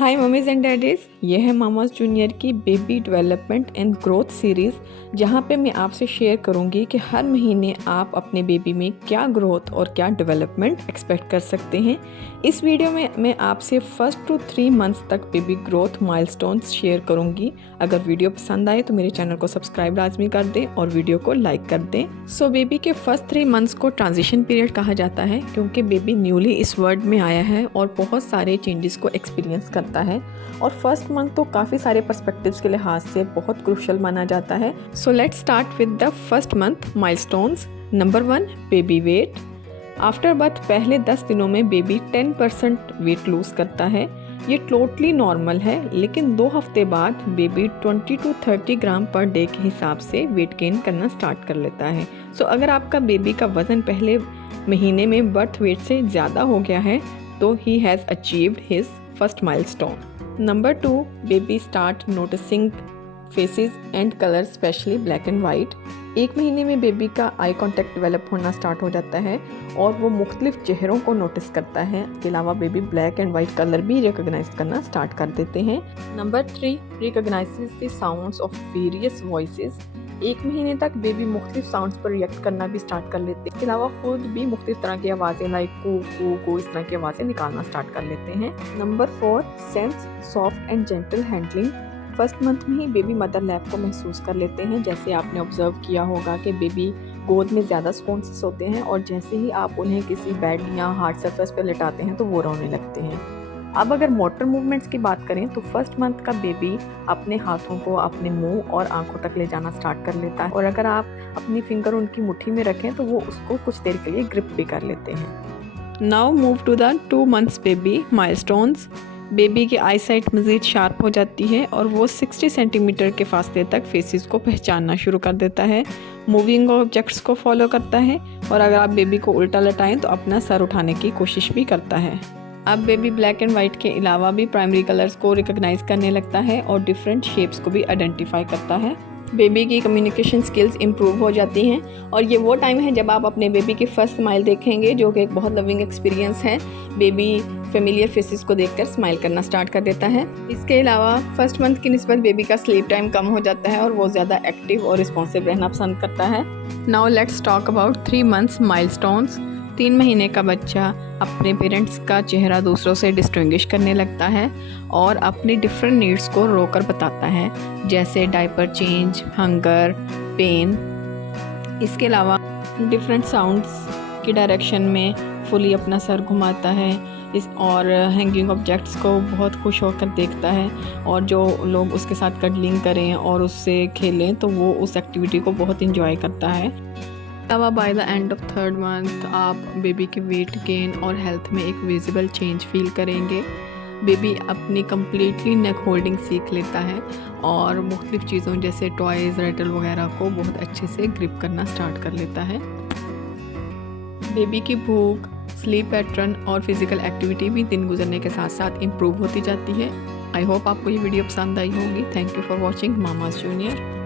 Hi mummy's and daddies, ये है मामाज़ junior की baby development and growth series, जहाँ पे मैं आपसे शेयर करूँगी कि हर महीने आप अपने बेबी में क्या ग्रोथ और क्या डेवलपमेंट एक्सपेक्ट कर सकते हैं। इस वीडियो में मैं आपसे 1 to 3 मंथ्स तक बेबी ग्रोथ माइलस्टोन्स शेयर करूँगी। अगर वीडियो पसंद आए तो मेरे चैनल को सब्सक्राइब लाजमी कर दें और वीडियो को लाइक कर दें। बेबी के फर्स्ट 3 मंथ्स को ट्रांजिशन पीरियड कहा जाता है, क्योंकि बेबी न्यूली इस वर्ल्ड में आया है और बहुत सारे चेंजेस को एक्सपीरियंस करता है। और फर्स्ट मंथ तो काफ़ी सारे पर्सपेक्टिव्स के लिहाज से बहुत क्रूशियल माना जाता है। So let's start with the first month milestones. Number 1, baby weight. After birth पहले 10 दिनों में बेबी 10% वेट लूज करता है। ये टोटली नॉर्मल है, लेकिन 2 हफ्ते बाद baby 20 to 30 gram per day के हिसाब से वेट गेन करना स्टार्ट कर लेता है। अगर आपका बेबी का वज़न पहले महीने में बर्थ वेट से ज़्यादा हो गया है तो he has achieved his first milestone. Number 2, baby start noticing faces and colour, specially black and white. 1 महीने में बेबी का आई कांटेक्ट डेवलप होना स्टार्ट हो जाता है और वो मुख्तलिफ चेहरों को नोटिस करता है। इसके अलावा baby black and white colour भी रिकॉग्नाइज करना स्टार्ट कर देते हैं। Number 3, recognises the sounds of various voices. 1 महीने तक बेबी मुख्तलिफ साउंड्स पर रिएक्ट करना भी स्टार्ट कर लेते हैं। इसके अलावा खुद भी मुख्तलिफ तरह की आवाज़ें लाइक कू कू कू इस तरह की आवाज़ें निकालना स्टार्ट कर लेते हैं। Number 4, sense soft and gentle handling. First month में ही बेबी मदर लैब को महसूस कर लेते हैं। जैसे आपने ऑब्जर्व किया होगा कि बेबी गोद में ज़्यादा सुकून से सोते हैं और जैसे ही आप उन्हें किसी बेड या हार्ड सरफेस पर लेटाते हैं तो वो रोने लगते हैं। अब अगर मोटर मूवमेंट्स की बात करें तो फर्स्ट मंथ का बेबी अपने हाथों को अपने मुंह और आंखों तक ले जाना स्टार्ट कर लेता है और अगर आप अपनी फिंगर उनकी मुट्ठी में रखें तो वो उसको कुछ देर के लिए ग्रिप भी कर लेते हैं। Now move to the 2 months baby milestones. Baby की आई साइट मज़ीद शार्प हो जाती है और वो 60 सेंटीमीटर के फासले तक फेसेस को पहचानना शुरू कर देता है, मूविंग ऑब्जेक्ट्स को फॉलो करता है और अगर आप बेबी को उल्टा लटाएं तो अपना सर उठाने की कोशिश भी करता है। अब बेबी ब्लैक एंड वाइट के अलावा भी प्राइमरी कलर्स को रिकॉग्नाइज करने लगता है और डिफरेंट शेप्स को भी आइडेंटिफाई करता है। बेबी की कम्युनिकेशन स्किल्स इम्प्रूव हो जाती हैं और ये वो टाइम है जब आप अपने बेबी की फर्स्ट स्माइल देखेंगे, जो कि एक बहुत लविंग एक्सपीरियंस है। बेबी फेमिलियर फेसेस को देखकर स्माइल करना स्टार्ट कर देता है। इसके अलावा फर्स्ट मंथ की निस्बत बेबी का स्लीप टाइम कम हो जाता है और वो ज़्यादा एक्टिव और रिस्पॉन्सिव रहना पसंद करता है। Now let's talk about 3 months milestones. 3 महीने का बच्चा अपने पेरेंट्स का चेहरा दूसरों से डिस्टिंग्विश करने लगता है और अपनी डिफरेंट नीड्स को रोकर बताता है, जैसे डायपर चेंज, हंगर, पेन। इसके अलावा डिफरेंट साउंड्स की डायरेक्शन में फुली अपना सर घुमाता है और हैंगिंग ऑब्जेक्ट्स को बहुत खुश होकर देखता है और जो लोग उसके साथ कडलिंग करें और उससे खेलें तो वो उस एक्टिविटी को बहुत इंजॉय करता है। अलावा by the end of 3rd month आप बेबी के वेट गेन और हेल्थ में एक विजिबल चेंज फील करेंगे। बेबी अपनी कम्प्लीटली नेक होल्डिंग सीख लेता है और मुख्तलिफ चीज़ों जैसे टॉयज़, रेटल वगैरह को बहुत अच्छे से ग्रिप करना स्टार्ट कर लेता है। बेबी की भूख, स्लीप पैटर्न और फिज़िकल एक्टिविटी भी दिन गुजरने के साथ साथ इम्प्रूव होती जाती है। आई होप आपको ये वीडियो पसंद आई होगी। Thank you for watching mama's junior.